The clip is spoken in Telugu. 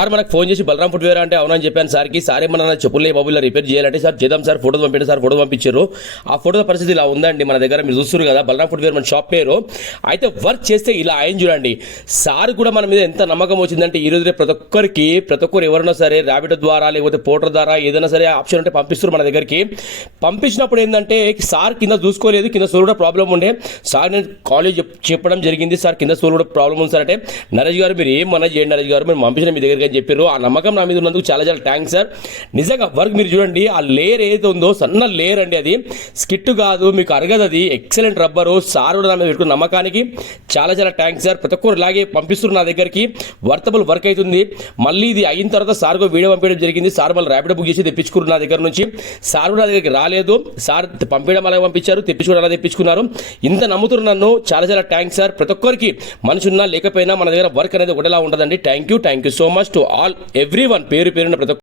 సార్ మనకు ఫోన్ చేసి బలరాం ఫుట్వేర్ అంటే అవునని చెప్పాను సార్కి. సార్ ఏమన్నా చెప్పులే బాబుల్లో రిపేర్ చేయాలంటే సార్ చేద్దాం సార్ ఫోటో పంపించారు సార్, ఫోటో పంపించారు. ఆ ఫోటో పరిస్థితి ఇలా ఉందండి మన దగ్గర, మీరు చూస్తారు కదా బలరాం ఫుట్వేర్ మన షాప్ పేరు. అయితే వర్క్ చేస్తే ఇలా ఆయన చూడండి. సార్ కూడా మన మీద ఎంత నమ్మకం వచ్చిందంటే ఈ రోజు ప్రతి ఒక్కరు ఎవరైనా సరే ర్యాపిడో ద్వారా లేకపోతే పోర్టర్ ద్వారా ఏదైనా సరే ఆప్షన్ అంటే పంపిస్తారు మన దగ్గరికి. పంపించినప్పుడు ఏంటంటే సార్ కింద చూసుకోలేదు, కింద సోల్ కూడా ప్రాబ్లం ఉండే. సార్ నేను కాలేజ్ చెప్పడం జరిగింది, సార్ కింద సోల్ కూడా ప్రాబ్లం ఉంది సార్ అంటే, నరేష్ గారు మీరు ఏం మన చేయండి నరేష్ గారు, మేము పంపించిన మీ దగ్గరికి అని చెప్పారు. ఆ నమ్మకం నా మీద ఉన్నందుకు చాలా చాలా థ్యాంక్స్ సార్. నిజంగా వర్క్ మీరు చూడండి, ఆ లేయర్ ఏదైతే ఉందో సన్న లేయర్ అండి, అది స్కిట్ కాదు, మీకు అరగదు, అది ఎక్సలెంట్ రబ్బరు. సార్ కూడా నా మీద పెట్టుకున్న నమ్మకానికి చాలా చాలా థ్యాంక్స్ సార్. ప్రతి ఒక్కరు ఇలాగే పంపిస్తున్నారు నా దగ్గరికి, వర్తబుల్ వర్క్ అవుతుంది. మళ్ళీ ఇది అయిన తర్వాత సార్ వీడియో పంపించడం జరిగింది. సార్ మళ్ళీ ర్యాపిడో బుక్ చేసి తెప్పించుకున్నారు నా దగ్గర నుంచి. సార్ కూడా నా దగ్గరికి రాలేదు, సార్ పంపించడం అలాగే పంపించారు, తెప్పించుకోవడం అలా తెప్పించుకున్నారు. ఇంత నమ్ముతున్నారు నన్ను, చాలా చాలా థ్యాంక్స్ సార్. ప్రతి ఒక్కరికి మనిషి ఉన్నా లేకపోయినా మన దగ్గర వర్క్ అనేది ఒకటిలా ఉంటుందండి. Thank you so much to all every one, పేరు పేరున ప్రతి